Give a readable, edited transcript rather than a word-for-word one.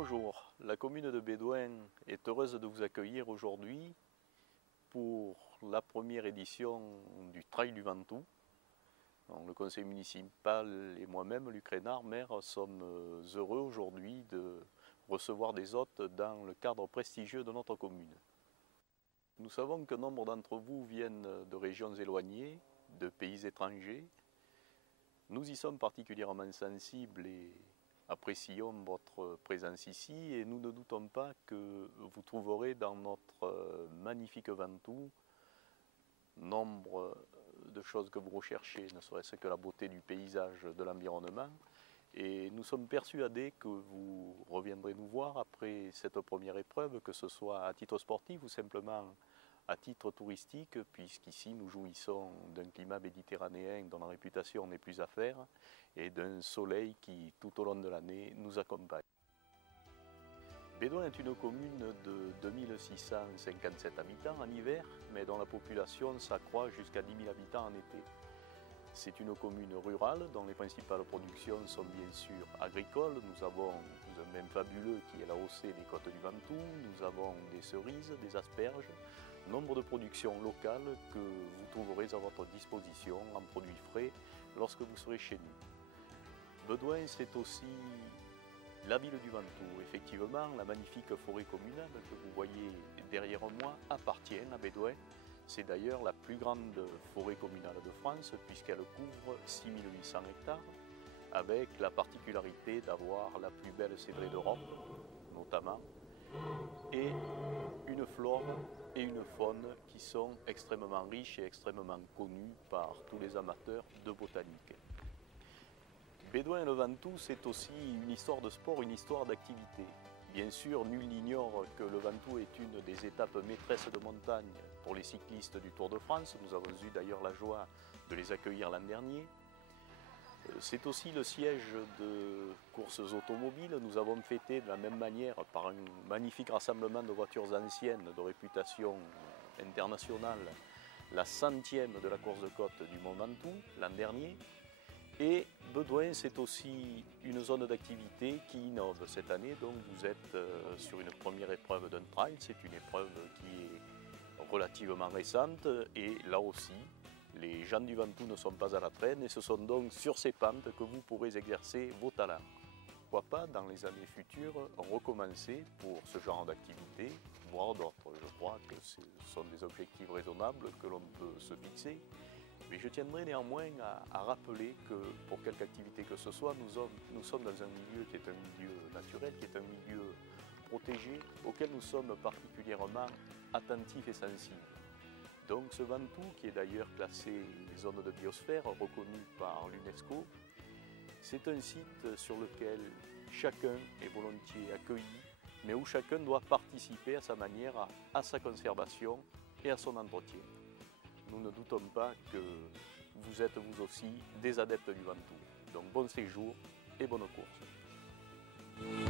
Bonjour, la commune de Bédoin est heureuse de vous accueillir aujourd'hui pour la première édition du Trail du Ventoux. Le conseil municipal et moi-même, Luc Reynard, maire, sommes heureux aujourd'hui de recevoir des hôtes dans le cadre prestigieux de notre commune. Nous savons que nombre d'entre vous viennent de régions éloignées, de pays étrangers. Nous y sommes particulièrement sensibles et apprécions votre présence ici et nous ne doutons pas que vous trouverez dans notre magnifique Ventoux nombre de choses que vous recherchez, ne serait-ce que la beauté du paysage, de l'environnement. Et nous sommes persuadés que vous reviendrez nous voir après cette première épreuve, que ce soit à titre sportif ou simplement à titre touristique, puisqu'ici nous jouissons d'un climat méditerranéen dont la réputation n'est plus à faire et d'un soleil qui, tout au long de l'année, nous accompagne. Bédoin est une commune de 2657 habitants en hiver, mais dont la population s'accroît jusqu'à 10 000 habitants en été. C'est une commune rurale dont les principales productions sont bien sûr agricoles. Nous avons un vin fabuleux qui est l'AOC des côtes du Ventoux, nous avons des cerises, des asperges, nombre de productions locales que vous trouverez à votre disposition en produits frais lorsque vous serez chez nous. Bédoin, c'est aussi la ville du Ventoux. Effectivement, la magnifique forêt communale que vous voyez derrière moi appartient à Bédoin. C'est d'ailleurs la plus grande forêt communale de France puisqu'elle couvre 6800 hectares avec la particularité d'avoir la plus belle cédraie d'Europe, notamment, et une flore et une faune qui sont extrêmement riches et extrêmement connues par tous les amateurs de botanique. Bédoin et le Ventoux, c'est aussi une histoire de sport, une histoire d'activité. Bien sûr, nul n'ignore que le Ventoux est une des étapes maîtresses de montagne pour les cyclistes du Tour de France. Nous avons eu d'ailleurs la joie de les accueillir l'an dernier. C'est aussi le siège de courses automobiles. Nous avons fêté de la même manière par un magnifique rassemblement de voitures anciennes de réputation internationale la 100e de la course de côte du Mont Ventoux l'an dernier. Et Bédoin, c'est aussi une zone d'activité qui innove cette année. Donc vous êtes sur une première épreuve d'un trail. C'est une épreuve qui est relativement récente. Et là aussi, les gens du Ventoux ne sont pas à la traîne. Et ce sont donc sur ces pentes que vous pourrez exercer vos talents. Pourquoi pas, dans les années futures, recommencer pour ce genre d'activité, voire d'autres. Je crois que ce sont des objectifs raisonnables que l'on peut se fixer. Mais je tiendrai néanmoins à rappeler que pour quelque activité que ce soit, nous sommes dans un milieu qui est un milieu naturel, qui est un milieu protégé, auquel nous sommes particulièrement attentifs et sensibles. Donc ce Ventoux, qui est d'ailleurs classé zone de biosphère, reconnue par l'UNESCO, c'est un site sur lequel chacun est volontiers accueilli, mais où chacun doit participer à sa manière à sa conservation et à son entretien. Nous ne doutons pas que vous êtes vous aussi des adeptes du Ventoux. Donc bon séjour et bonne course.